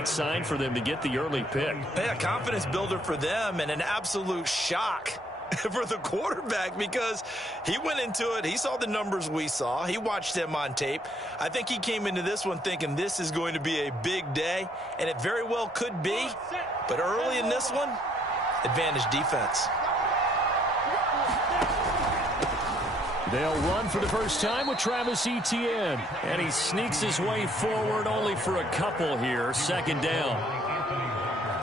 great sign for them to get the early pick. Yeah, confidence builder for them and an absolute shock for the quarterback because he went into it. He saw the numbers we saw. He watched them on tape. I think he came into this one thinking this is going to be a big day, and it very well could be. But early in this one, advantage defense. They'll run for the first time with Travis Etienne. And he sneaks his way forward only for a couple here. Second down.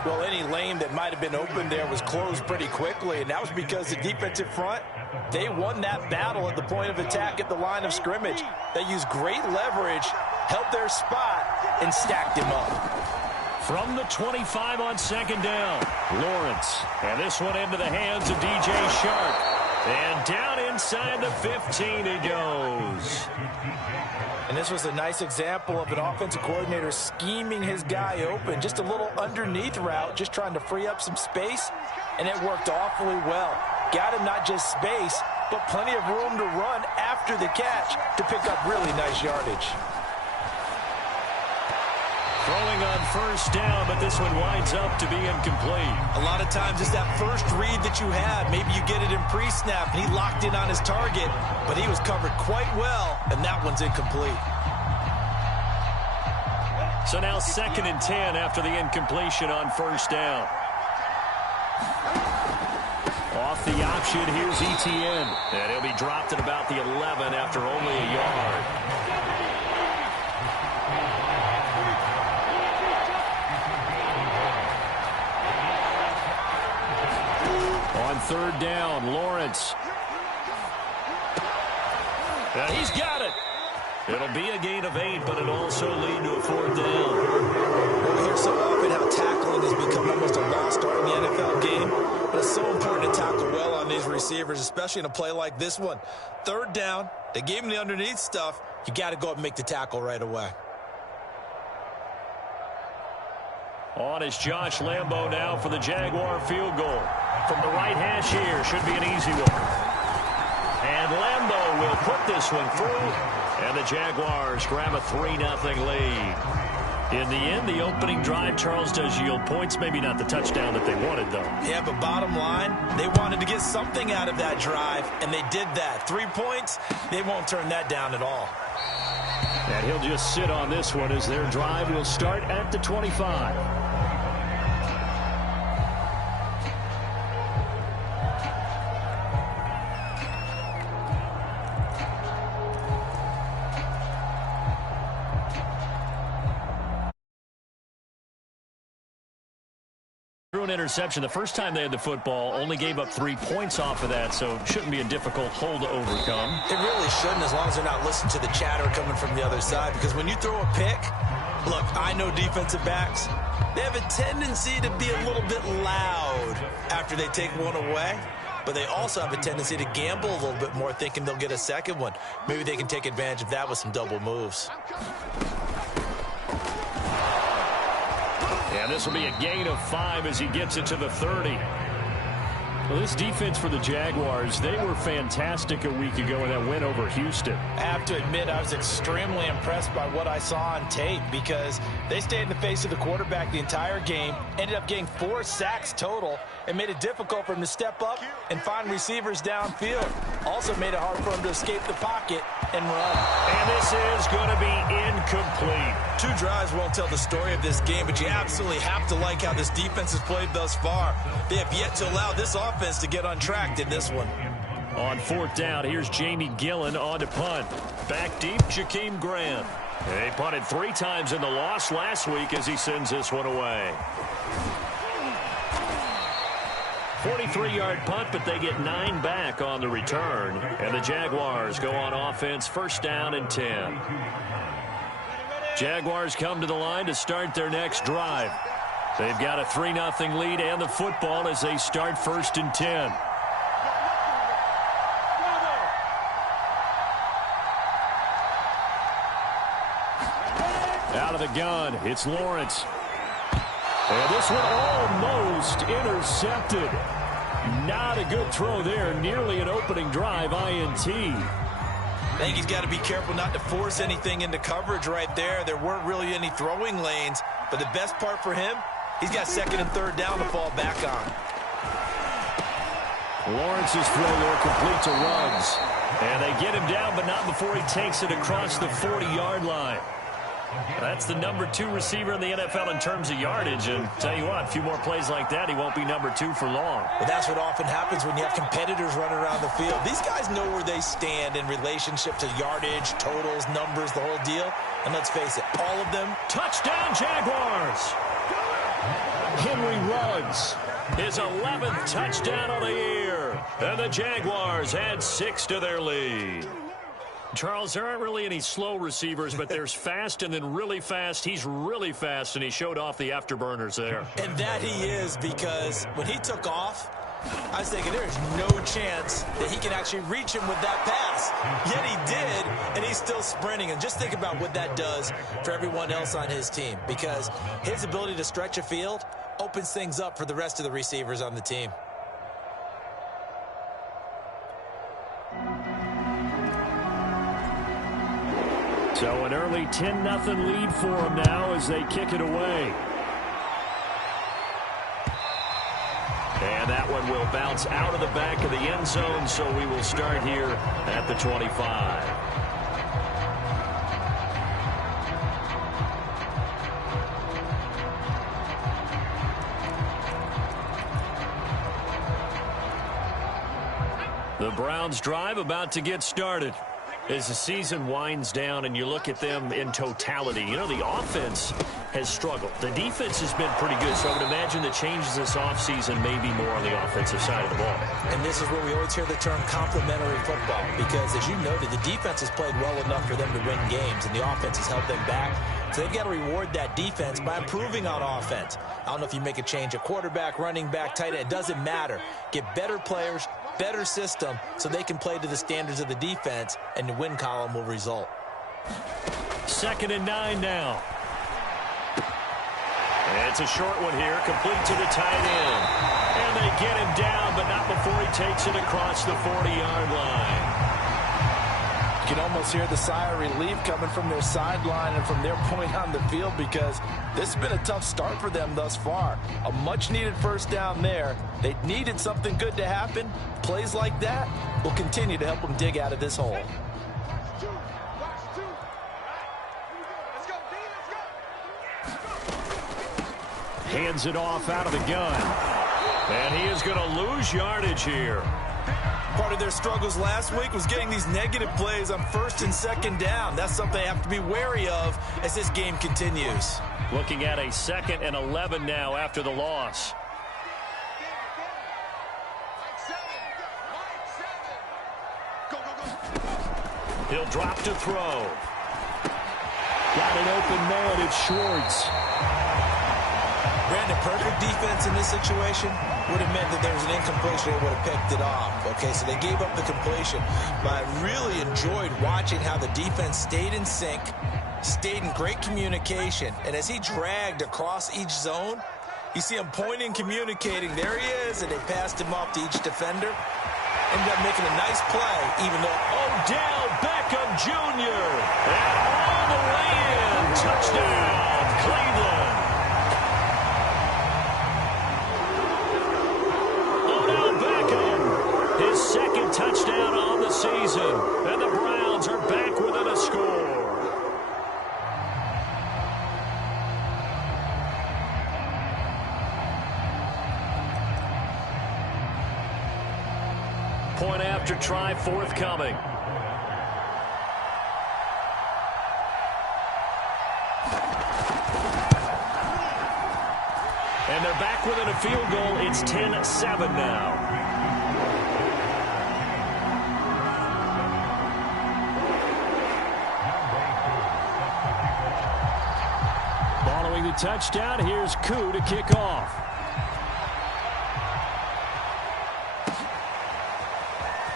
Well, any lane that might have been open there was closed pretty quickly, and that was because the defensive front, they won that battle at the point of attack at the line of scrimmage. They used great leverage, held their spot, and stacked him up. From the 25 on second down, Lawrence. And this one into the hands of DJ Shark. And down inside the 15 he goes. And this was a nice example of an offensive coordinator scheming his guy open. Just a little underneath route, just trying to free up some space. And it worked awfully well. Got him not just space, but plenty of room to run after the catch to pick up really nice yardage. Throwing on first down, but this one winds up to be incomplete. A lot of times it's that first read that you have. Maybe you get it in pre-snap, and he locked in on his target, but he was covered quite well, and that one's incomplete. So now 2nd and 10 after the incompletion on first down. Off the option, here's Etienne. And he'll be dropped at about the 11 after only a yard. On third down, Lawrence. And he's got it. It'll be a gain of 8, but it'll also lead to a 4th down. We hear so often how tackling has become almost a lost art in the NFL game, but it's so important to tackle well on these receivers, especially in a play like this one. Third down, they gave him the underneath stuff. You got to go up and make the tackle right away. On is Josh Lambo now for the Jaguar field goal. From the right hash here, should be an easy one. And Lambo will put this one through. And the Jaguars grab a 3-0 lead. In the end, the opening drive, Charles, does yield points. Maybe not the touchdown that they wanted, though. Yeah, but bottom line, they wanted to get something out of that drive, and they did that. 3 points, they won't turn that down at all. And he'll just sit on this one as their drive will start at the 25. An interception. The first time they had the football, only gave up 3 points off of that, so it shouldn't be a difficult hole to overcome. It really shouldn't, as long as they're not listening to the chatter coming from the other side, because when you throw a pick, look, I know defensive backs, they have a tendency to be a little bit loud after they take one away, but they also have a tendency to gamble a little bit more, thinking they'll get a second one. Maybe they can take advantage of that with some double moves. And this will be a gain of 5 as he gets it to the 30. Well, this defense for the Jaguars, they were fantastic a week ago in that win over Houston. I have to admit, I was extremely impressed by what I saw on tape because they stayed in the face of the quarterback the entire game, ended up getting 4 sacks total, and made it difficult for him to step up and find receivers downfield. Also made it hard for him to escape the pocket and run. And this is going to be incomplete. 2 drives won't tell the story of this game, but you absolutely have to like how this defense has played thus far. They have yet to allow this offense to get untracked in this one. On 4th down, here's Jamie Gillen on to punt. Back deep, Jakeem Grant. They punted 3 times in the loss last week as he sends this one away. 43-yard punt, but they get 9 back on the return. And the Jaguars go on offense, 1st down and 10. Jaguars come to the line to start their next drive. They've got a 3-0 lead and the football as they start 1st and 10. Out of the gun, it's Lawrence. And this one almost intercepted. Not a good throw there. Nearly an opening drive INT. I think he's got to be careful not to force anything into coverage right there. There weren't really any throwing lanes, but the best part for him, he's got second and third down to fall back on. Lawrence's throw there complete to Ruggs. And they get him down, but not before he takes it across the 40-yard line. That's the number 2 receiver in the NFL in terms of yardage. And tell you what, a few more plays like that, he won't be number 2 for long. Well, that's what often happens when you have competitors running around the field. These guys know where they stand in relationship to yardage, totals, numbers, the whole deal. And let's face it, all of them. Touchdown, Jaguars! Henry Ruggs, his 11th touchdown of the year. And the Jaguars add 6 to their lead. Charles, there aren't really any slow receivers, but there's fast and then really fast. He's really fast, and he showed off the afterburners there. And that he is, because when he took off, I was thinking there's no chance that he can actually reach him with that pass. Yet he did, and he's still sprinting. And just think about what that does for everyone else on his team, because his ability to stretch a field opens things up for the rest of the receivers on the team. So an early 10-0 lead for them now as they kick it away. And that one will bounce out of the back of the end zone, so we will start here at the 25. The Browns drive about to get started. As the season winds down and you look at them in totality, you know, the offense has struggled. The defense has been pretty good, so I would imagine the changes this offseason may be more on the offensive side of the ball. And this is where we always hear the term complementary football, because as you noted, the defense has played well enough for them to win games, and the offense has held them back. So they've got to reward that defense by improving on offense. I don't know if you make a change at quarterback, running back, tight end. It doesn't matter. Get better players, better system, so they can play to the standards of the defense, and the win column will result. 2nd and 9 now. It's a short one here, complete to the tight end. And they get him down, but not before he takes it across the 40-yard line. You can almost hear the sigh of relief coming from their sideline and from their point on the field, because this has been a tough start for them thus far. A much-needed first down there. They needed something good to happen. Plays like that will continue to help them dig out of this hole. Hands it off out of the gun. And he is going to lose yardage here. Part of their struggles last week was getting these negative plays on 1st and 2nd down. That's something they have to be wary of as this game continues. Looking at a 2nd and 11 now after the loss. He'll drop to throw. Got an open man. It's Schwartz. Brandon, perfect defense in this situation would have meant that there was an incompletion and would have picked it off. Okay, so they gave up the completion. But I really enjoyed watching how the defense stayed in sync, stayed in great communication. And as he dragged across each zone, you see him pointing, communicating. There he is, and they passed him off to each defender. Ended up making a nice play, even though Odell Beckham Jr. And all the way in. Touchdown, Cleveland. His 2nd touchdown on the season. And the Browns are back within a score. Point after try forthcoming. And they're back within a field goal. It's 10-7 now. Following the touchdown, here's Koo to kick off.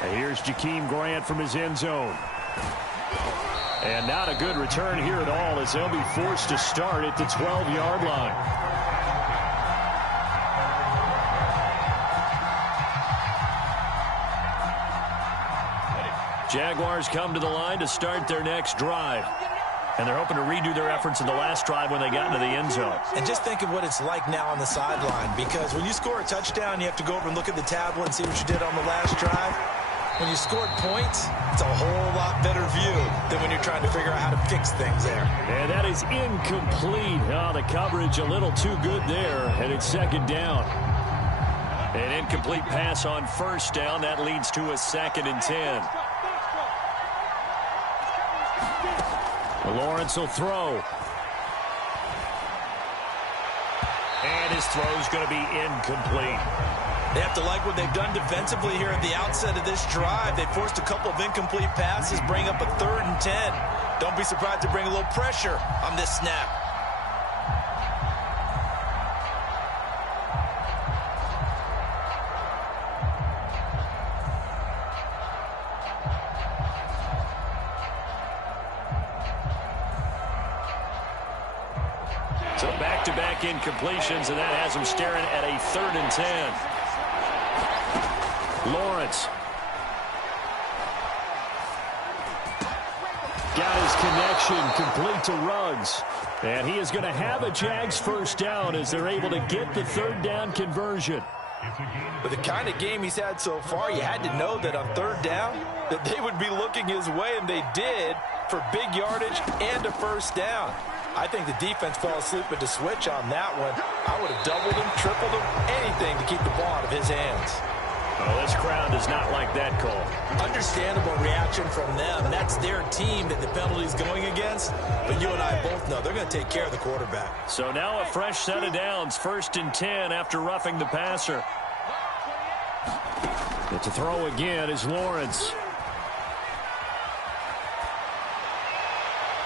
And here's Jakeem Grant from his end zone. And not a good return here at all, as they'll be forced to start at the 12-yard line. Jaguars come to the line to start their next drive. And they're hoping to redo their efforts in the last drive when they got into the end zone. And just think of what it's like now on the sideline, because when you score a touchdown, you have to go over and look at the tablet and see what you did on the last drive. When you scored points, it's a whole lot better view than when you're trying to figure out how to fix things there. And that is incomplete. Oh, the coverage a little too good there, and it's second down. An incomplete pass on first down. That leads to a 2nd and 10. Lawrence will throw. And his throw's going to be incomplete. They have to like what they've done defensively here at the outset of this drive. They forced a couple of incomplete passes, bring up a 3rd and 10. Don't be surprised to bring a little pressure on this snap. So back-to-back incompletions, and that has him staring at a 3rd and 10. Lawrence. Got his connection complete to Ruggs. And he is going to have a Jags first down as they're able to get the 3rd down conversion. With the kind of game he's had so far, you had to know that on 3rd down that they would be looking his way, and they did, for big yardage and a first down. I think the defense fell asleep at the switch on that one. I would have doubled him, tripled him, anything to keep the ball out of his hands. Oh, this crowd does not like that call. Understandable reaction from them. That's their team that the penalty's going against. But you and I both know they're going to take care of the quarterback. So now a fresh set of downs. 1st and 10 after roughing the passer. But to throw again is Lawrence.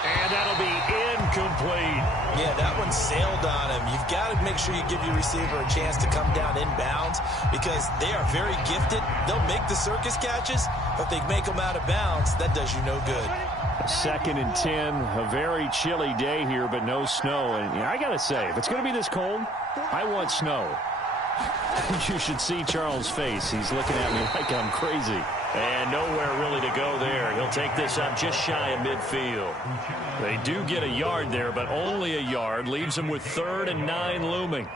And that'll be incomplete. Yeah, that one sailed on him. You've got to make sure you give your receiver a chance to come down inbounds because they are very gifted. They'll make the circus catches, but if they make them out of bounds, that does you no good. 2nd and 10, a very chilly day here, but no snow. And I got to say, if it's going to be this cold, I want snow. You should see Charles' face. He's looking at me like I'm crazy. And nowhere really to go there. He'll take this up just shy of midfield. They do get a yard there, but only a yard. Leaves them with 3rd and 9 looming.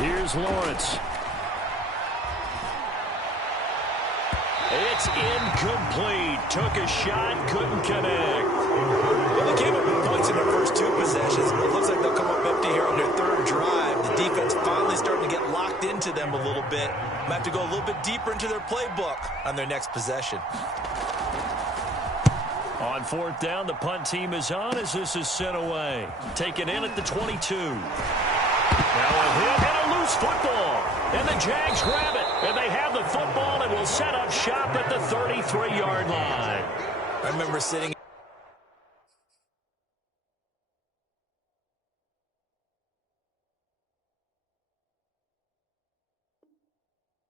Here's Lawrence. It's incomplete. Took a shot, couldn't connect. Well, they came up with points in their first 2 possessions, but it looks like they'll come up empty here on their 3rd drive. The defense finally starting to get locked into them a little bit. Might have to go a little bit deeper into their playbook on their next possession. On 4th down, the punt team is on as this is sent away. Taken in at the 22. Now a hit and a loose football. And the Jags grab it. And they have the football and will set up shop at the 33-yard line. I remember sitting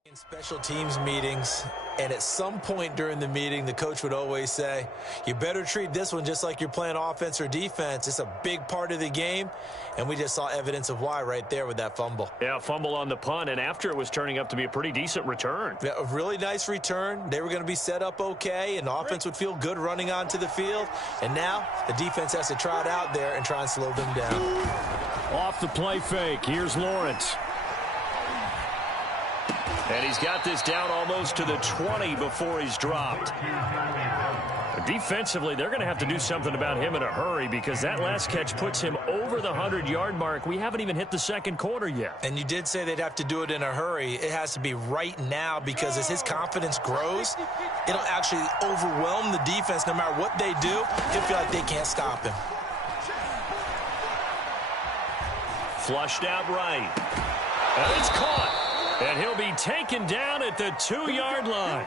in special teams meetings, and at some point during the meeting, the coach would always say, you better treat this one just like you're playing offense or defense. It's a big part of the game, and we just saw evidence of why right there with that fumble. Yeah, fumble on the punt, and after it was turning up to be a pretty decent return. Yeah, a really nice return. They were going to be set up okay, and the offense would feel good running onto the field, and now the defense has to trot out there and try and slow them down. Off the play fake, here's Lawrence. And he's got this down almost to the 20 before he's dropped. Defensively, they're going to have to do something about him in a hurry because that last catch puts him over the 100-yard mark. We haven't even hit the second quarter yet. And you did say they'd have to do it in a hurry. It has to be right now because as his confidence grows, it'll actually overwhelm the defense. No matter what they do, he'll feel like they can't stop him. Flushed out right. And it's caught. And he'll be taken down at the 2-yard line.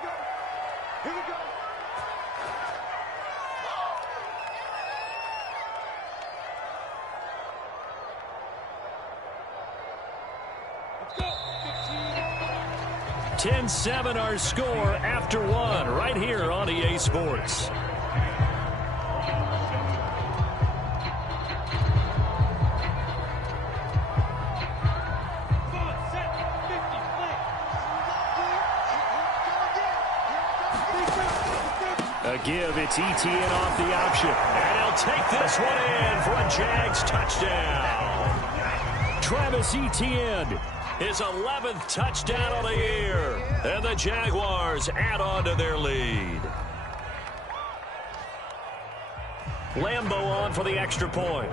10-7 our score after one right here on EA Sports. A give, it's ETN off the option. And he'll take this one in for a Jags touchdown. Travis Etienne, his 11th touchdown of the year. And the Jaguars add on to their lead. Lambeau on for the extra point.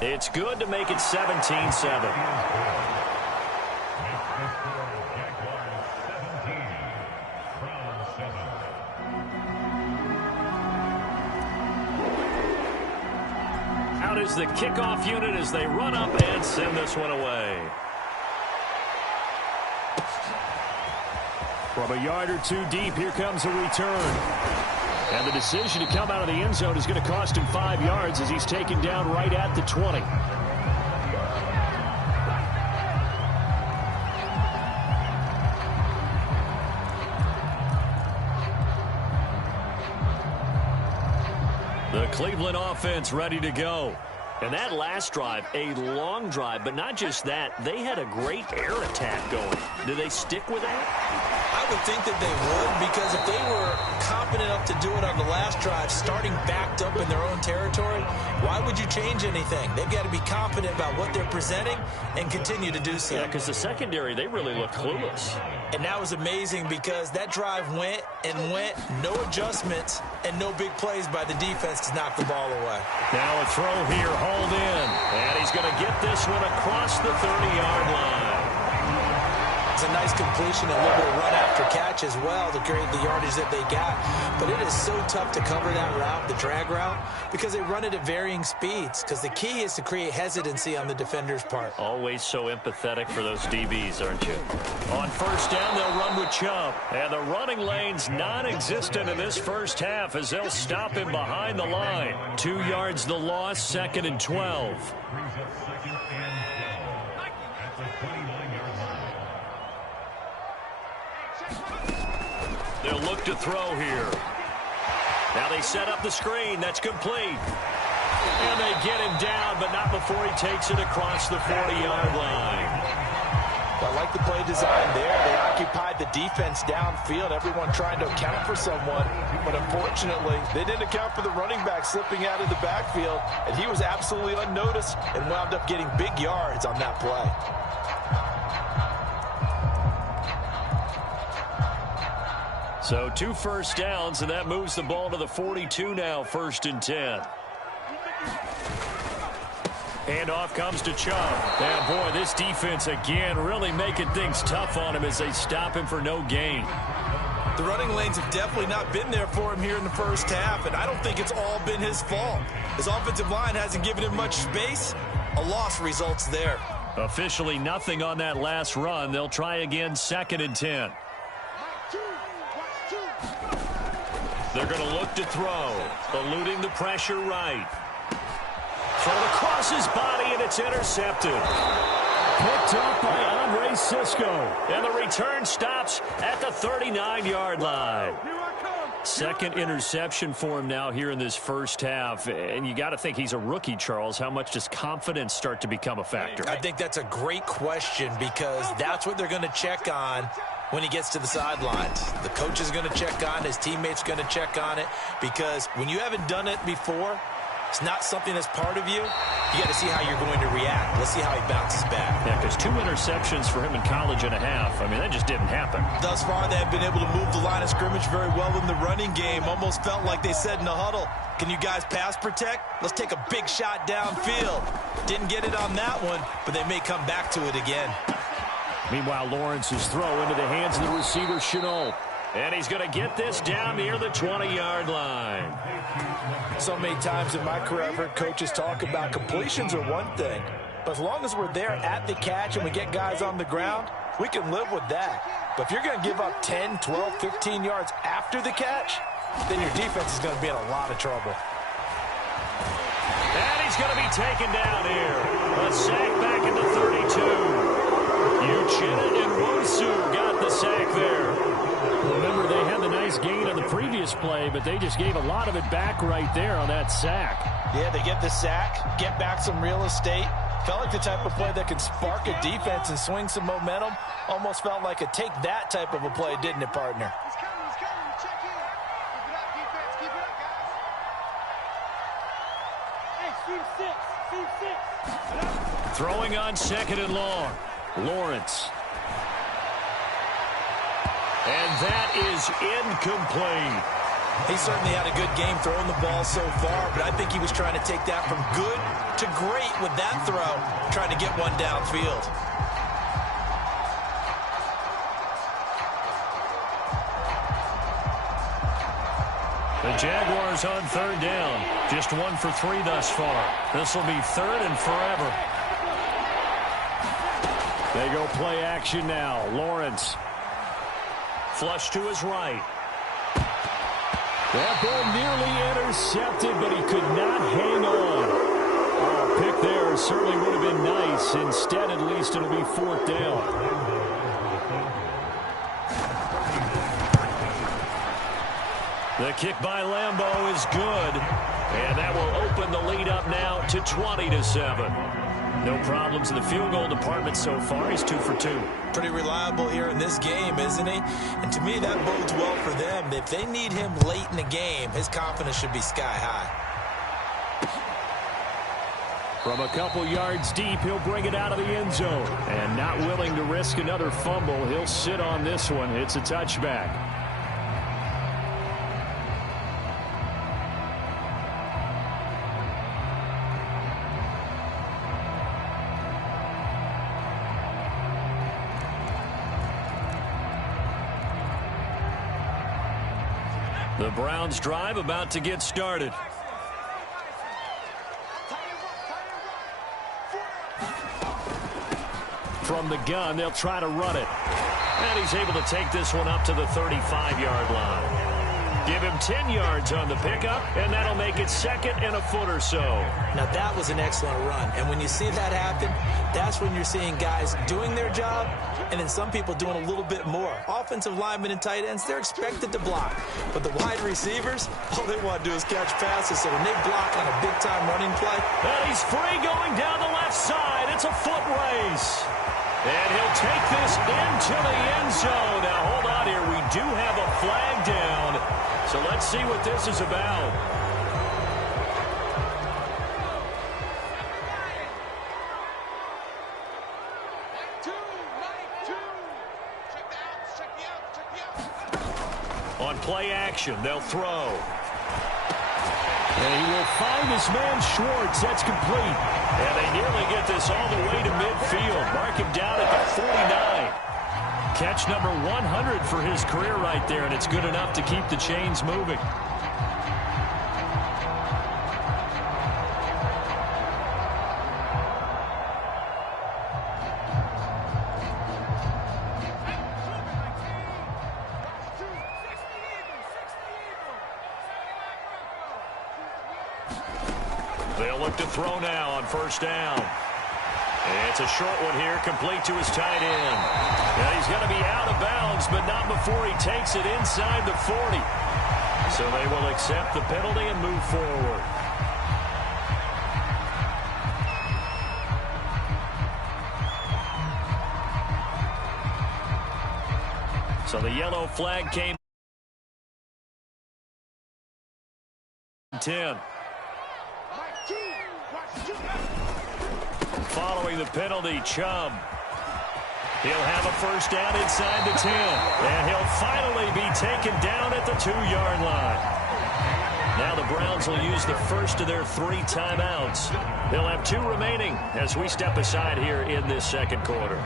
It's good to make it 17-7. Out is the kickoff unit as they run up and send this one away. From a yard or two deep, here comes a return. And the decision to come out of the end zone is going to cost him 5 yards as he's taken down right at the 20. The Cleveland offense ready to go. And that last drive, a long drive, but not just that. They had a great air attack going. Do they stick with that? I would think that they would, because if they were confident enough to do it on the last drive, starting backed up in their own territory, why would you change anything? They've got to be confident about what they're presenting and continue to do so. Yeah, because the secondary, they really look clueless. And that was amazing because that drive went and went, no adjustments and no big plays by the defense to knock the ball away. Now a throw here, hauled in, and he's going to get this one across the 30-yard line. It's a nice completion, a little bit of run after catch as well to create the yardage that they got. But it is so tough to cover that route, the drag route, because they run it at varying speeds. Because the key is to create hesitancy on the defender's part. Always so empathetic for those DBs, aren't you? On first down, they'll run with Chubb. And the running lane's non-existent in this first half as they'll stop him behind the line. 2 yards the loss, 2nd and 12. They'll look to throw here. Now they set up the screen. That's complete. And they get him down, but not before he takes it across the 40-yard line. I like the play design there. They occupied the defense downfield, everyone trying to account for someone. But unfortunately, they didn't account for the running back slipping out of the backfield, and he was absolutely unnoticed and wound up getting big yards on that play. So 2 first downs, and that moves the ball to the 42 now, 1st and 10. Handoff comes to Chubb. And, boy, this defense, again, really making things tough on him as they stop him for no gain. The running lanes have definitely not been there for him here in the first half, and I don't think it's all been his fault. His offensive line hasn't given him much space. A loss results there. Officially nothing on that last run. They'll try again, 2nd and 10. They're going to look to throw, eluding the pressure right. Throw across his body, and it's intercepted. Picked up by Andre Cisco. And the return stops at the 39-yard line. 2nd interception for him now here in this first half. And you got to think he's a rookie, Charles. How much does confidence start to become a factor? I think that's a great question because that's what they're going to check on when he gets to the sidelines. The coach is going to check on, his teammates going to check on it, because when you haven't done it before, it's not something that's part of you. You got to see how you're going to react. Let's see how he bounces back. Yeah, because 2 interceptions for him in college and a half. I mean, that just didn't happen. Thus far, they have been able to move the line of scrimmage very well in the running game. Almost felt like they said in the huddle, can you guys pass protect? Let's take a big shot downfield. Didn't get it on that one, but they may come back to it again. Meanwhile, Lawrence's throw into the hands of the receiver, Shenault. And he's going to get this down near the 20-yard line. So many times in my career, I've heard coaches talk about completions are one thing. But as long as we're there at the catch and we get guys on the ground, we can live with that. But if you're going to give up 10, 12, 15 yards after the catch, then your defense is going to be in a lot of trouble. And he's going to be taken down here. A sack back into 32. Uchenna and Nwosu got the sack there. Remember, they had the nice gain on the previous play, but they just gave a lot of it back right there on that sack. Yeah, they get the sack, get back some real estate. Felt like the type of play that could spark a defense and swing some momentum. Almost felt like a take that type of a play, didn't it, partner? He's coming. Check in. Keep it up, defense. Keep it up, guys. Hey, sweep six. Throwing on 2nd and long. Lawrence. And that is incomplete. He certainly had a good game throwing the ball so far, but I think he was trying to take that from good to great with that throw, trying to get one downfield. The Jaguars on 3rd down. Just 1 for 3 thus far. This will be 3rd and forever. They go play action now. Lawrence. Flush to his right. That ball nearly intercepted, but he could not hang on. Oh, pick there certainly would have been nice. Instead, at least, it'll be 4th down. The kick by Lambeau is good. And that will open the lead up now to 20-7. No problems in the field goal department so far. He's 2 for 2. Pretty reliable here in this game, isn't he? And to me, that bodes well for them. If they need him late in the game, his confidence should be sky high. From a couple yards deep, he'll bring it out of the end zone. And not willing to risk another fumble, he'll sit on this one. It's a touchback. The Browns drive about to get started. From the gun, they'll try to run it. And he's able to take this one up to the 35-yard line. Give him 10 yards on the pickup, and that'll make it 2nd and a foot or so. Now, that was an excellent run. And when you see that happen, that's when you're seeing guys doing their job and then some people doing a little bit more. Offensive linemen and tight ends, they're expected to block. But the wide receivers, all they want to do is catch passes. So when they block on a big-time running play. And he's free going down the left side. It's a foot race. And he'll take this into the end zone. Now, hold on here. We do have a flag down. So let's see what this is about. On play action, they'll throw. And he will find his man Schwartz. That's complete. And they nearly get this all the way to midfield. Mark him down at the 49. Catch number 100 for his career right there, and it's good enough to keep the chains moving. They'll look to throw now on 1st down. It's a short one here, complete to his tight end. And he's going to be out of bounds, but not before he takes it inside the 40. So they will accept the penalty and move forward. So the yellow flag came 10. Following the penalty, Chubb. He'll have a 1st down inside the 10. And he'll finally be taken down at the 2-yard line. Now the Browns will use the first of their 3 timeouts. They'll have 2 remaining as we step aside here in this 2nd quarter.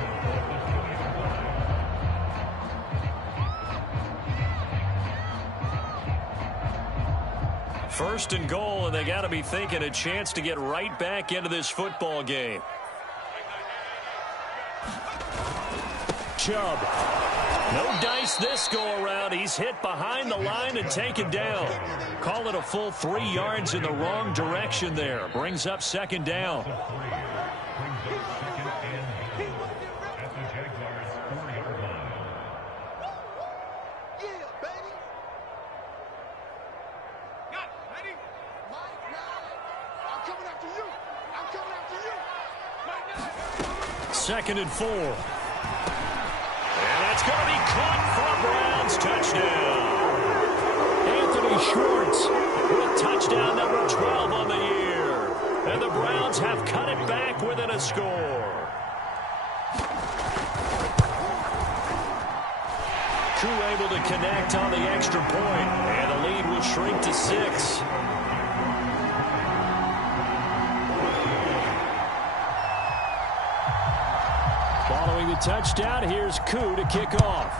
First and goal, and they got to be thinking a chance to get right back into this football game. Chubb No dice this go-around. He's hit behind the line and taken down. Call it a full 3 yards in the wrong direction there. Brings up second down. Second and 4. And that's going to be caught for a Browns touchdown. Anthony Schwartz with touchdown number 12 on the year. And the Browns have cut it back within a score. Koo able to connect on the extra point, and the lead will shrink to 6. Following the touchdown, here's Koo to kick off.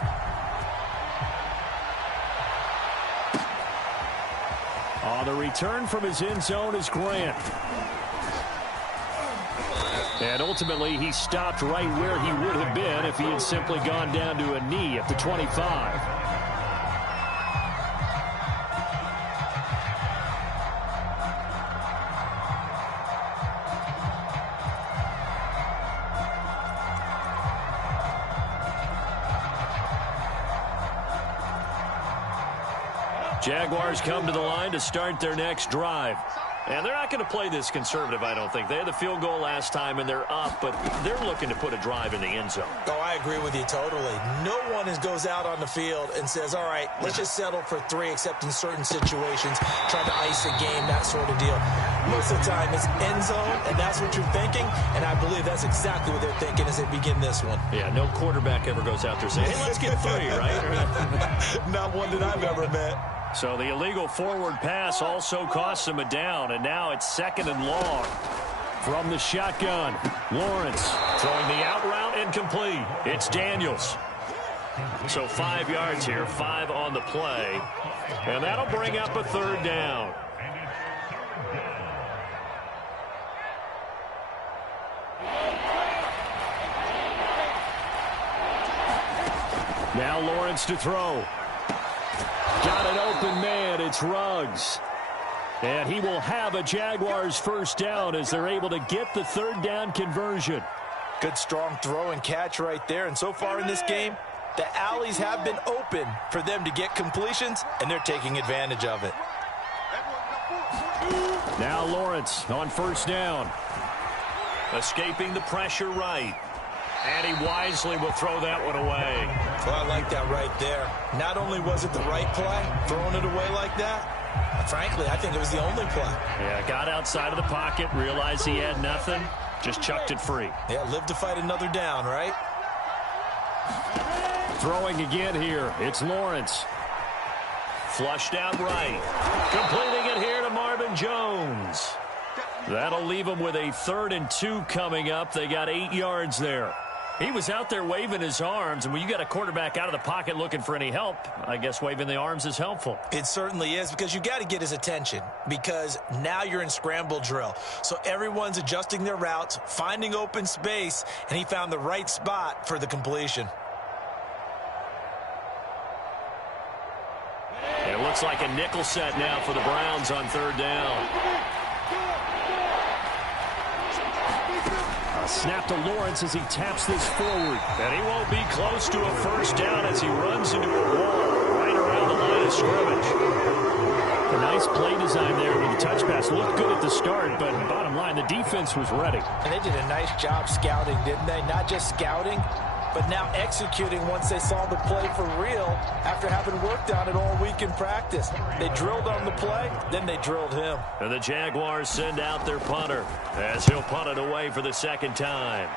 On the return from his end zone is Grant. And ultimately, he stopped right where he would have been if he had simply gone down to a knee at the 25. Jaguars come to the line to start their next drive. And they're not going to play this conservative, I don't think. They had the field goal last time, and they're up, but they're looking to put a drive in the end zone. Oh, I agree with you totally. No one goes out on the field and says, all right, let's just settle for 3, except in certain situations, trying to ice a game, that sort of deal. Most of the time, it's end zone, and that's what you're thinking, and I believe that's exactly what they're thinking as they begin this one. Yeah, no quarterback ever goes out there saying, hey, let's get 3, right? Not one that I've ever met. So the illegal forward pass also costs him a down, and now it's second and long. From the shotgun, Lawrence throwing the out route incomplete. It's Daniels. So 5 yards here, 5 on the play, and that'll bring up a third down. Now Lawrence to throw. Got an open man. It's Ruggs. And he will have a Jaguars first down as they're able to get the third down conversion. Good strong throw and catch right there. And so far in this game, the alleys have been open for them to get completions, and they're taking advantage of it. Now Lawrence on first down. Escaping the pressure right. And he wisely will throw that one away. Well, I like that right there. Not only was it the right play, throwing it away like that, frankly, I think it was the only play. Yeah, got outside of the pocket, realized he had nothing, just chucked it free. Yeah, live to fight another down, right? Throwing again here. It's Lawrence. Flushed out right. Completing it here to Marvin Jones. That'll leave him with a 3rd and 2 coming up. They got 8 yards there. He was out there waving his arms, and when you got a quarterback out of the pocket looking for any help, I guess waving the arms is helpful. It certainly is, because you got to get his attention, because now you're in scramble drill. So everyone's adjusting their routes, finding open space, and he found the right spot for the completion. It looks like a nickel set now for the Browns on third down. Snap to Lawrence as he taps this forward. And he won't be close to a first down as he runs into a wall right around the line of scrimmage. A nice play design there with the touch pass. Looked good at the start, but bottom line, the defense was ready. And they did a nice job scouting, didn't they? Not just scouting, but now executing once they saw the play for real after having worked on it all week in practice. They drilled on the play, then they drilled him. And the Jaguars send out their punter as he'll punt it away for the second time.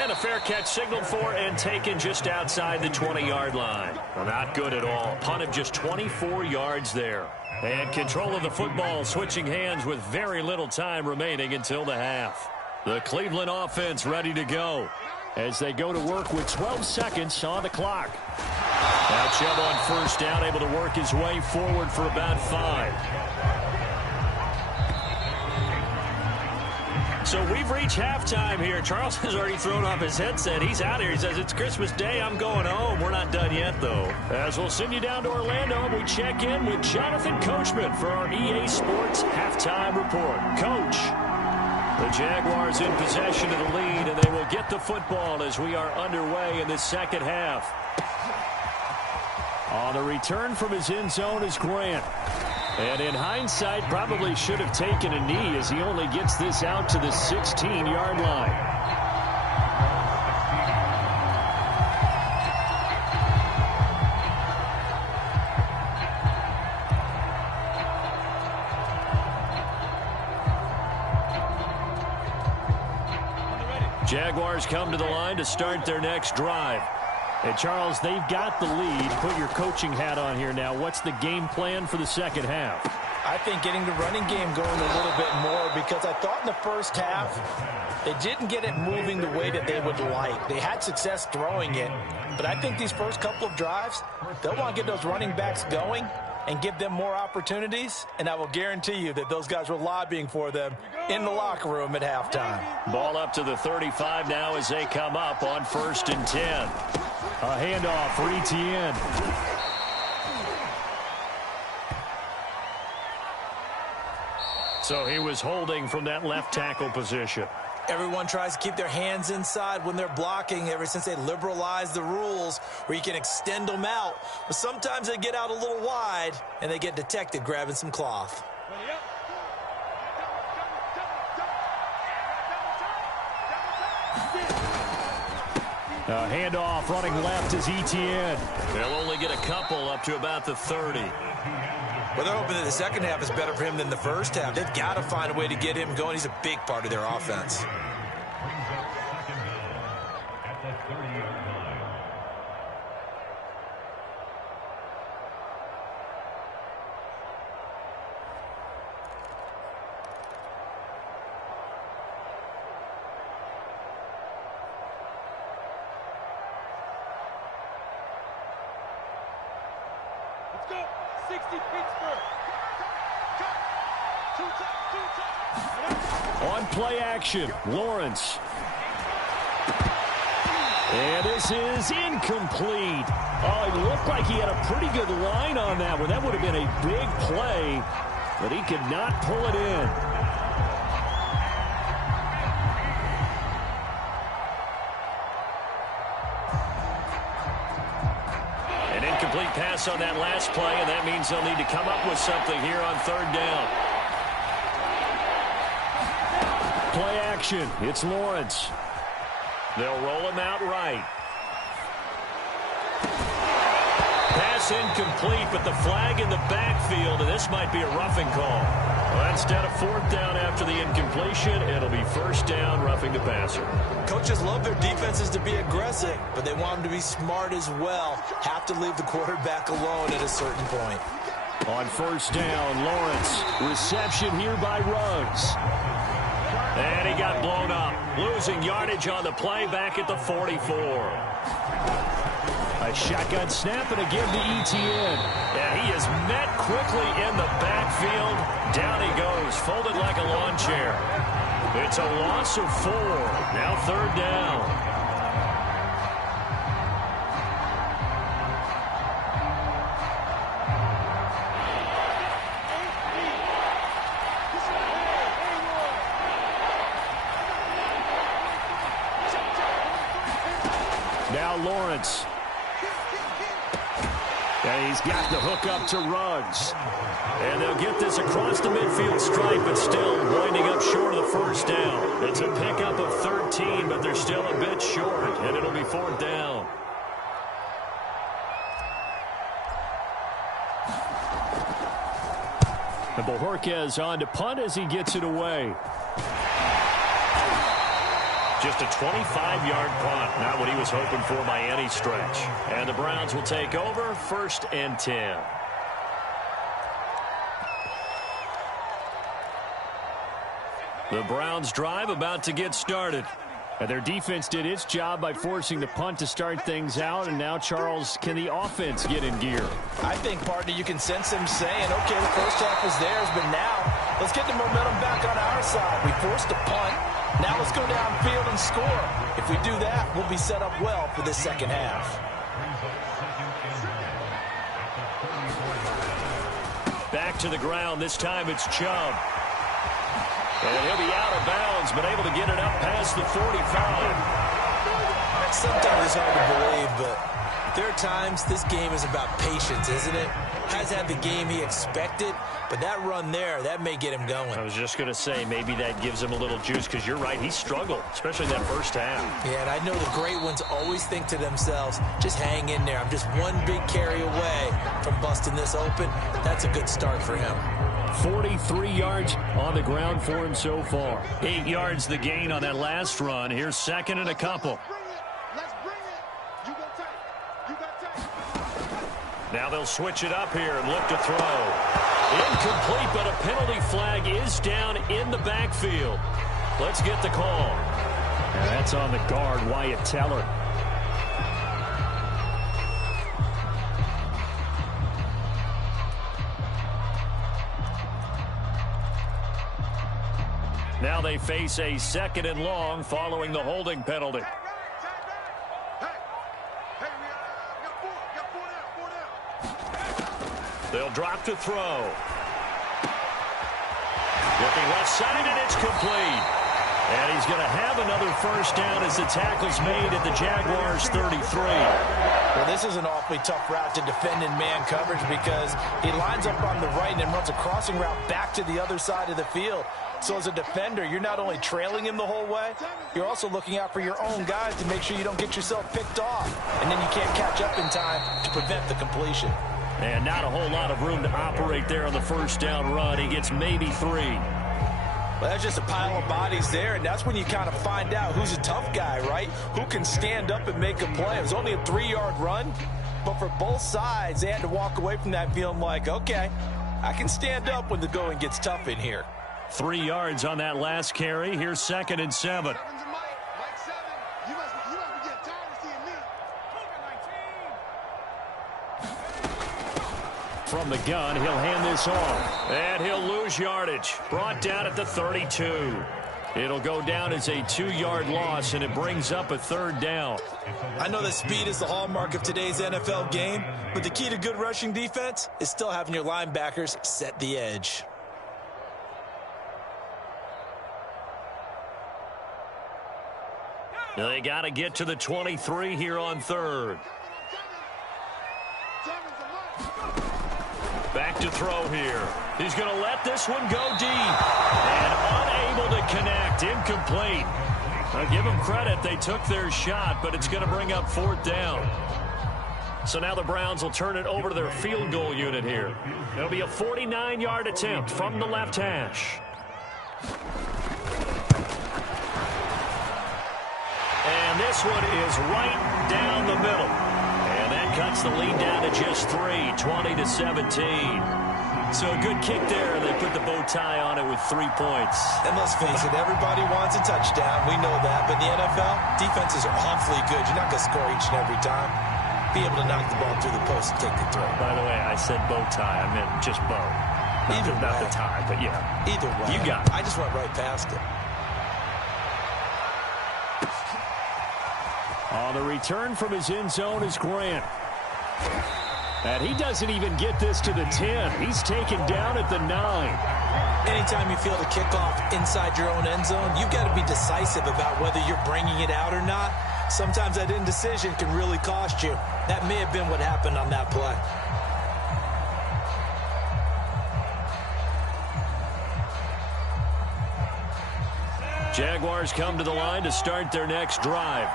And a fair catch signaled for and taken just outside the 20-yard line. Well, not good at all. Punt of just 24 yards there. And control of the football switching hands with very little time remaining until the half. The Cleveland offense ready to go as they go to work with 12 seconds on the clock. Now Chubb on first down, able to work his way forward for about 5. So we've reached halftime here. Charles has already thrown off his headset. He's out here. He says, it's Christmas Day. I'm going home. We're not done yet, though. As we'll send you down to Orlando, we check in with Jonathan Coachman for our EA Sports Halftime Report. Coach, the Jaguars in possession of the lead, and they will get the football as we are underway in the second half. On the return from his end zone is Grant. And in hindsight, probably should have taken a knee as he only gets this out to the 16-yard line. Jaguars come to the line to start their next drive. And, Charles, they've got the lead. Put your coaching hat on here now. What's the game plan for the second half? I think getting the running game going a little bit more, because I thought in the first half they didn't get it moving the way that they would like. They had success throwing it, but I think these first couple of drives, they'll want to get those running backs going and give them more opportunities, and I will guarantee you that those guys were lobbying for them in the locker room at halftime. Ball up to the 35 now as they come up on 1st and 10. A handoff for Etienne. So he was holding from that left tackle position. Everyone tries to keep their hands inside when they're blocking ever since they liberalized the rules where you can extend them out. But sometimes they get out a little wide and they get detected grabbing some cloth. A handoff running left is Etienne. They'll only get a couple up to about the 30. Well, they're hoping that the second half is better for him than the first half. They've got to find a way to get him going. He's a big part of their offense. On play action, Lawrence. And this is incomplete. Oh, it looked like he had a pretty good line on that one. That would have been a big play, but he could not pull it in. An incomplete pass on that last play, and that means they'll need to come up with something here on 3rd down. Play action. It's Lawrence. They'll roll him out right. Pass incomplete, but the flag in the backfield, and this might be a roughing call. Well, instead of 4th down after the incompletion, it'll be 1st down, roughing the passer. Coaches love their defenses to be aggressive, but they want them to be smart as well. Have to leave the quarterback alone at a certain point. On 1st down, Lawrence. Reception here by Ruggs. And he got blown up. Losing yardage on the play back at the 44. A shotgun snap and a give to Etienne. And he is met quickly in the backfield. Down he goes, folded like a lawn chair. It's a loss of 4. Now 3rd down. Now Lawrence. And he's got the hook up to Ruggs. And they'll get this across the midfield stripe, but still winding up short of the 1st down. It's a pickup of 13, but they're still a bit short, and it'll be 4th down. And Bojorquez on to punt as he gets it away. Just a 25-yard punt, not what he was hoping for by any stretch. And the Browns will take over, 1st and 10. The Browns drive about to get started. And their defense did its job by forcing the punt to start things out. And now, Charles, can the offense get in gear? I think, partner, you can sense them saying, okay, the first half was theirs, but now let's get the momentum back on our side. We forced a punt. Now let's go downfield and score. If we do that, we'll be set up well for this second half. Back to the ground. This time it's Chubb. And he'll be out of bounds, but able to get it up past the 45. Sometimes it's hard to believe, but there are times this game is about patience, isn't it? Has had the game he expected, but that run there, that may get him going. I was just going to say, maybe that gives him a little juice, because you're right, he struggled, especially that first half. Yeah, and I know the great ones always think to themselves, just hang in there. I'm just one big carry away from busting this open. That's a good start for him. 43 yards on the ground for him so far. 8 yards the gain on that last run. Here's second and a couple. Let's bring it. You go tight. You got tight. Now they'll switch it up here and look to throw. Incomplete, but a penalty flag is down in the backfield. Let's get the call. And that's on the guard, Wyatt Teller. Now they face a second and long following the holding penalty. Hey, we got four down. They'll drop to throw. Looking left side, and it's complete. And he's going to have another first down as the tackle's made at the Jaguars' 33. Well, this is an awfully tough route to defend in man coverage because he lines up on the right and then runs a crossing route back to the other side of the field. So as a defender, you're not only trailing him the whole way, you're also looking out for your own guys to make sure you don't get yourself picked off. And then you can't catch up in time to prevent the completion. And not a whole lot of room to operate there on the first down run. He gets maybe 3. Well, that's just a pile of bodies there, and that's when you kind of find out who's a tough guy, right? Who can stand up and make a play. It was only a 3-yard run, but for both sides, they had to walk away from that feeling like, okay, I can stand up when the going gets tough in here. 3 yards on that last carry. Here's second and 7. Seven's a Mike 7. You must be getting tired of seeing me. From the gun, he'll hand this off. And he'll lose yardage. Brought down at the 32. It'll go down as a 2-yard loss, and it brings up a third down. I know that speed is the hallmark of today's NFL game, but the key to good rushing defense is still having your linebackers set the edge. They got to get to the 23 here on third. Back to throw here. He's going to let this one go deep. And unable to connect. Incomplete. I'll give them credit. They took their shot, but it's going to bring up fourth down. So now the Browns will turn it over to their field goal unit here. It'll be a 49-yard attempt from the left hash. And this one is right down the middle. And that cuts the lead down to just 3, 20-17. So a good kick there, and they put the bow tie on it with 3 points. And let's face it, everybody wants a touchdown. We know that. But in the NFL, defenses are awfully good. You're not going to score each and every time. Be able to knock the ball through the post and take the throw. By the way, I said bow tie. I meant just bow. Not the tie, but yeah. Either way. You got it. I just went right past it. On the return from his end zone is Grant. And he doesn't even get this to the 10. He's taken down at the 9. Anytime you feel the kickoff inside your own end zone, you've got to be decisive about whether you're bringing it out or not. Sometimes that indecision can really cost you. That may have been what happened on that play. Jaguars come to the line to start their next drive.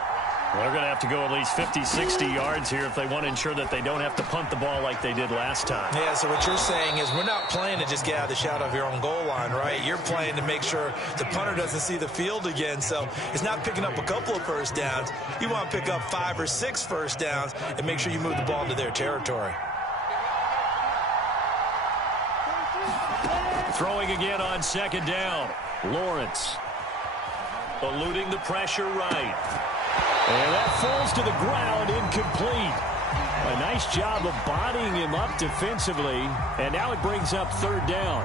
They're going to have to go at least 50, 60 yards here if they want to ensure that they don't have to punt the ball like they did last time. Yeah, so what you're saying is we're not playing to just get out of the shadow of your own goal line, right? You're playing to make sure the punter doesn't see the field again. So it's not picking up a couple of first downs. You want to pick up 5 or 6 first downs and make sure you move the ball into their territory. Throwing again on second down. Lawrence eluding the pressure right. And that falls to the ground, incomplete. A nice job of bodying him up defensively, and now it brings up third down.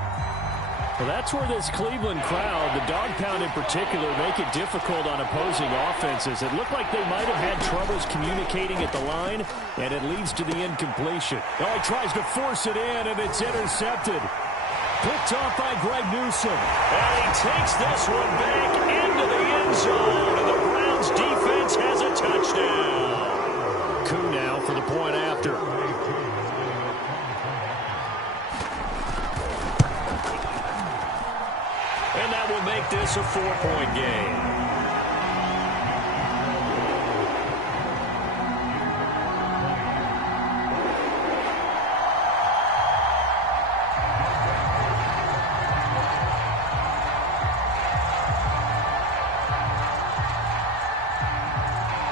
Well, that's where this Cleveland crowd, the dog pound in particular, make it difficult on opposing offenses. It looked like they might have had troubles communicating at the line, and it leads to the incompletion. Oh, he tries to force it in, and it's intercepted. Picked off by Greg Newsome. And he takes this one back into the end zone, and the Browns defense has a touchdown. Koo now for the point after. And that will make this a 4-point game.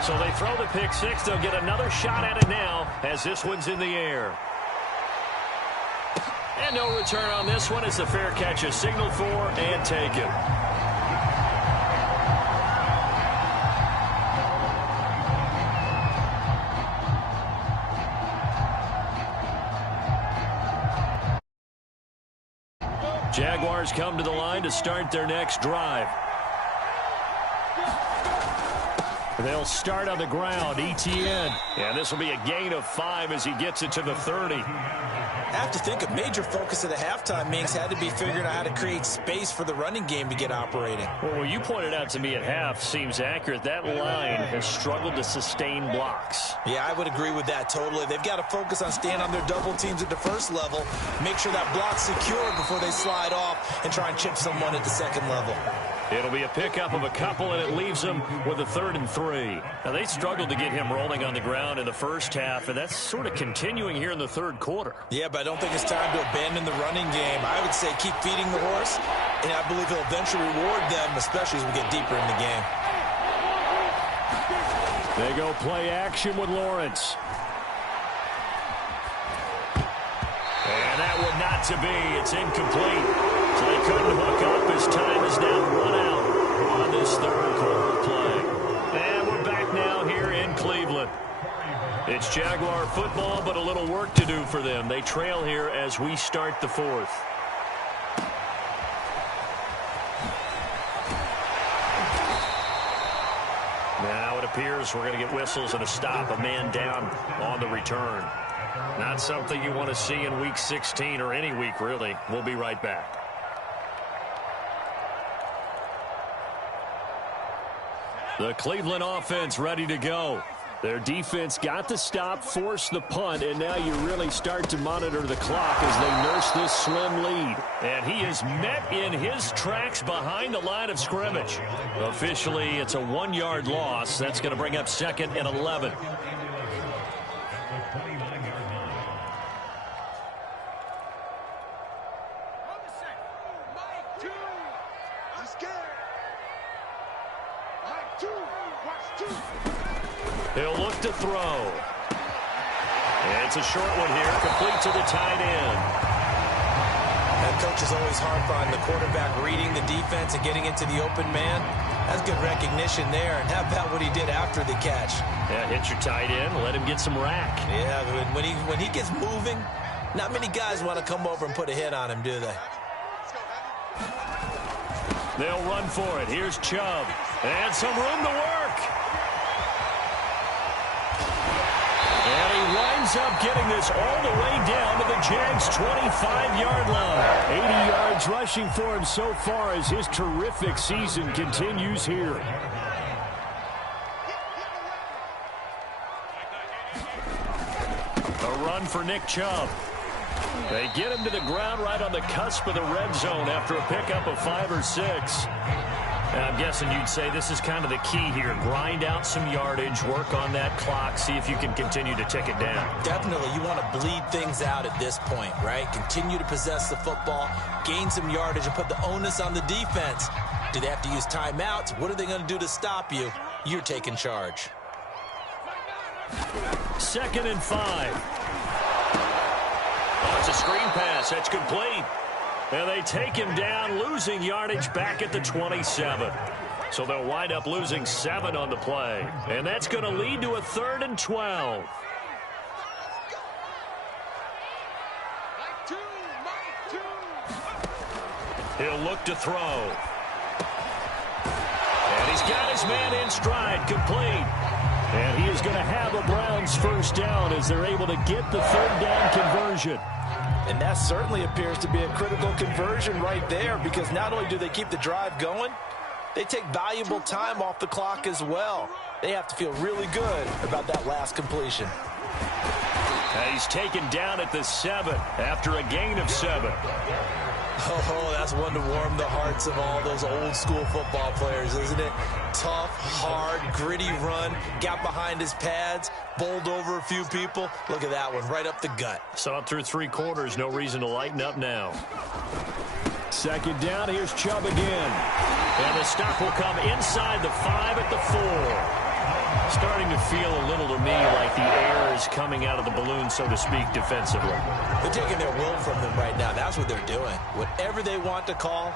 So they throw the pick six. They'll get another shot at it now as this one's in the air. And no return on this one as the fair catch is signaled for and taken. Jaguars come to the line to start their next drive. They'll start on the ground, Etienne. And this will be a gain of 5 as he gets it to the 30. I have to think a major focus at the halftime means had to be figuring out how to create space for the running game to get operating. Well, what you pointed out to me at half seems accurate. That line has struggled to sustain blocks. Yeah, I would agree with that totally. They've got to focus on staying on their double teams at the first level, make sure that block's secure before they slide off and try and chip someone at the second level. It'll be a pickup of a couple, and it leaves them with a 3rd and 3. Now, they struggled to get him rolling on the ground in the first half, and that's sort of continuing here in the third quarter. Yeah, but I don't think it's time to abandon the running game. I would say keep feeding the horse, and I believe he'll eventually reward them, especially as we get deeper in the game. They go play action with Lawrence. And that one not to be. It's incomplete. So they couldn't hook up as time is now run out on this third quarter play. And we're back now here in Cleveland. It's Jaguar football, but a little work to do for them. They trail here as we start the fourth. Now it appears we're going to get whistles and a stop, a man down on the return. Not something you want to see in Week 16 or any week, really. We'll be right back. The Cleveland offense ready to go. Their defense got the stop, forced the punt, and now you really start to monitor the clock as they nurse this slim lead. And he is met in his tracks behind the line of scrimmage. Officially, it's a 1-yard loss. That's going to bring up 2nd and 11. He'll look to throw. It's a short one here, complete to the tight end. And coach is always harp on the quarterback reading the defense and getting into the open man. That's good recognition there. And how about what he did after the catch? Yeah, hit your tight end, let him get some rack. Yeah, when he gets moving, not many guys want to come over and put a hit on him, do they? They'll run for it. Here's Chubb. And some room to work. And he winds up getting this all the way down to the Jags' 25-yard line. 80 yards rushing for him so far as his terrific season continues here. A run for Nick Chubb. They get him to the ground right on the cusp of the red zone after a pickup of 5 or 6. And I'm guessing you'd say this is kind of the key here. Grind out some yardage, work on that clock, see if you can continue to tick it down. Definitely. You want to bleed things out at this point, right? Continue to possess the football, gain some yardage, and put the onus on the defense. Do they have to use timeouts? What are they going to do to stop you? You're taking charge. 2nd and 5. Oh, it's a screen pass. That's complete. And they take him down, losing yardage back at the 27. So they'll wind up losing 7 on the play. And that's going to lead to a 3rd and 12. He'll look to throw. And he's got his man in stride, complete. And he is going to have a Browns first down as they're able to get the third down conversion. And that certainly appears to be a critical conversion right there, because not only do they keep the drive going, they take valuable time off the clock as well. They have to feel really good about that last completion. And he's taken down at the 7 after a gain of 7. Oh, that's one to warm the hearts of all those old-school football players, isn't it? Tough, hard, gritty run, got behind his pads, bowled over a few people. Look at that one, right up the gut. Saw it through 3 quarters, no reason to lighten up now. Second down, here's Chubb again. And the stop will come inside the 5 at the 4. Starting to feel a little to me like the air is coming out of the balloon, so to speak, defensively. They're taking their will from them right now. That's what they're doing. Whatever they want to call,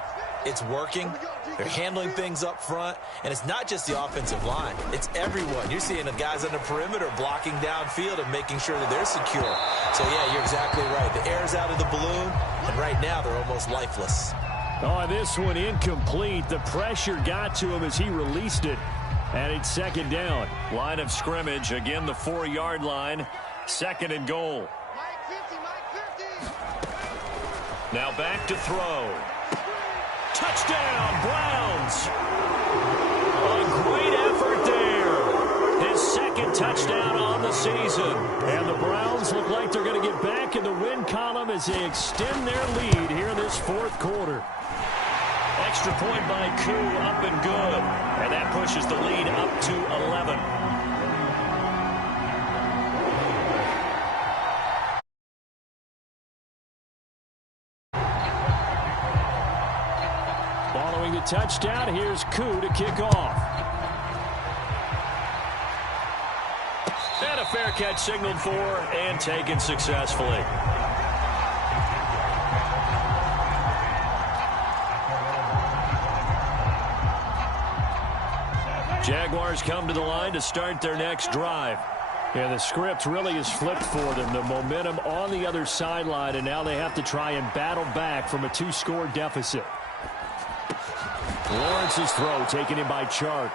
it's working. They're handling things up front. And it's not just the offensive line. It's everyone. You're seeing the guys on the perimeter blocking downfield and making sure that they're secure. So, yeah, you're exactly right. The air's out of the balloon, and right now they're almost lifeless. Oh, this one incomplete. The pressure got to him as he released it. And it's second down. Line of scrimmage, again the 4-yard line. Second and goal. Now back to throw. Touchdown, Browns. A great effort there. His second touchdown on the season. And the Browns look like they're going to get back in the win column as they extend their lead here in this fourth quarter. Extra point by Koo, up and good. And that pushes the lead up to 11. Following the touchdown, here's Koo to kick off. And a fair catch signaled for and taken successfully. Jaguars come to the line to start their next drive. And the script really is flipped for them. The momentum on the other sideline, and now they have to try and battle back from a 2-score deficit. Lawrence's throw taken in by Chark.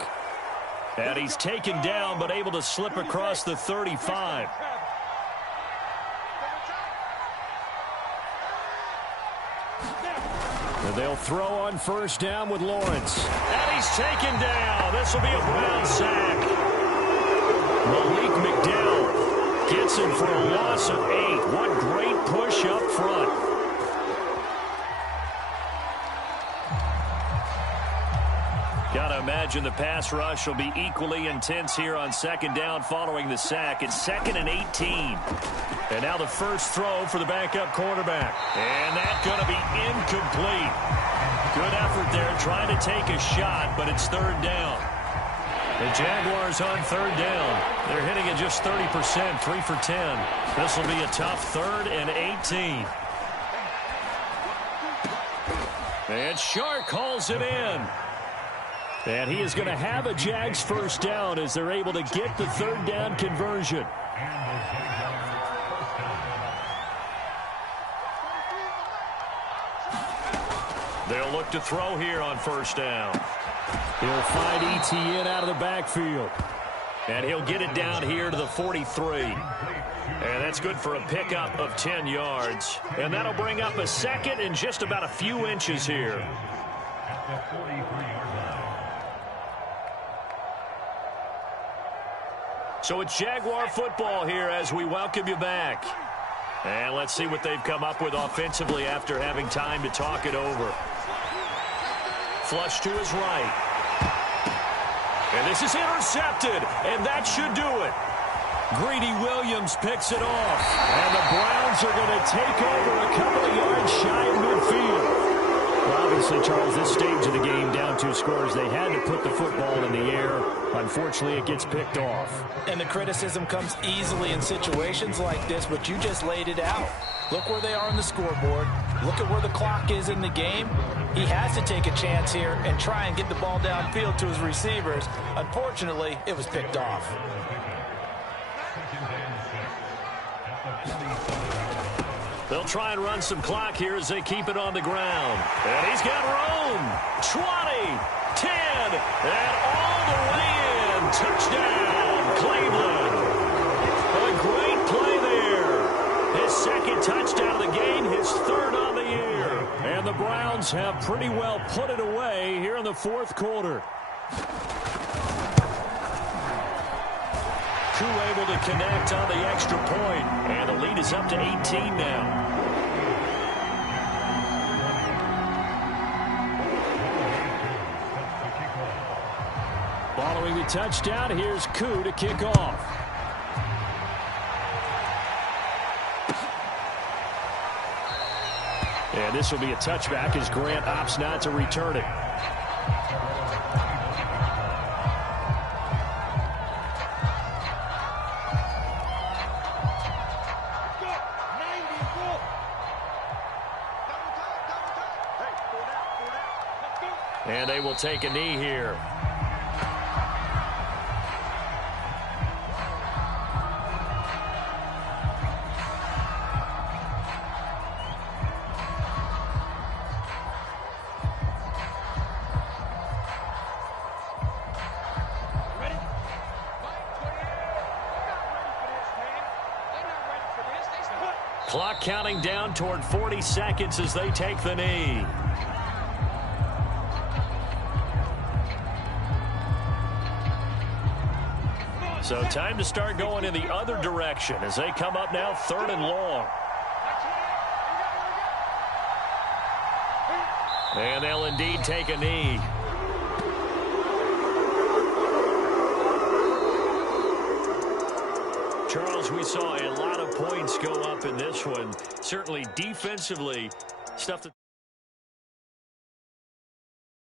And he's taken down but able to slip across the 35. And they'll throw on first down with Lawrence. And he's taken down. This will be a Brown sack. Malik McDowell gets him for a loss of 8. What great push up front. Got to imagine the pass rush will be equally intense here on second down following the sack. It's 2nd and 18. And now the first throw for the backup quarterback. And that's going to be incomplete. Good effort there trying to take a shot, but it's third down. The Jaguars on third down. They're hitting at just 30%, 3 for 10. This will be a tough 3rd and 18. And Chark calls it in. And he is going to have a Jags first down as they're able to get the third down conversion. They'll look to throw here on first down. He'll find Etienne out of the backfield. And he'll get it down here to the 43. And that's good for a pickup of 10 yards. And that'll bring up a 2nd and just about a few inches here. So it's Jaguar football here as we welcome you back. And let's see what they've come up with offensively after having time to talk it over. Flush to his right. And this is intercepted, and that should do it. Greedy Williams picks it off. And the Browns are going to take over a couple of yards shy of midfield. Well, obviously, Charles, this stage of the game, down 2 scores, they had to put the football in the air. Unfortunately, it gets picked off. And the criticism comes easily in situations like this, but you just laid it out. Look where they are on the scoreboard. Look at where the clock is in the game. He has to take a chance here and try and get the ball downfield to his receivers. Unfortunately, it was picked off. They'll try and run some clock here as they keep it on the ground. And he's got room. 20, 10, and all the way in. Touchdown, Cleveland. A great play there. His second touchdown of the game, his third on the year. And the Browns have pretty well put it away here in the fourth quarter. Koo able to connect on the extra point, and the lead is up to 18 now. Following the touchdown, here's Koo to kick off. And this will be a touchback as Grant opts not to return it. And they will take a knee here. Clock counting down toward 40 seconds as they take the knee. So time to start going in the other direction as they come up now 3rd and long. And they'll indeed take a knee. Charles, we saw a lot of points go up in this one. Certainly defensively, stuff that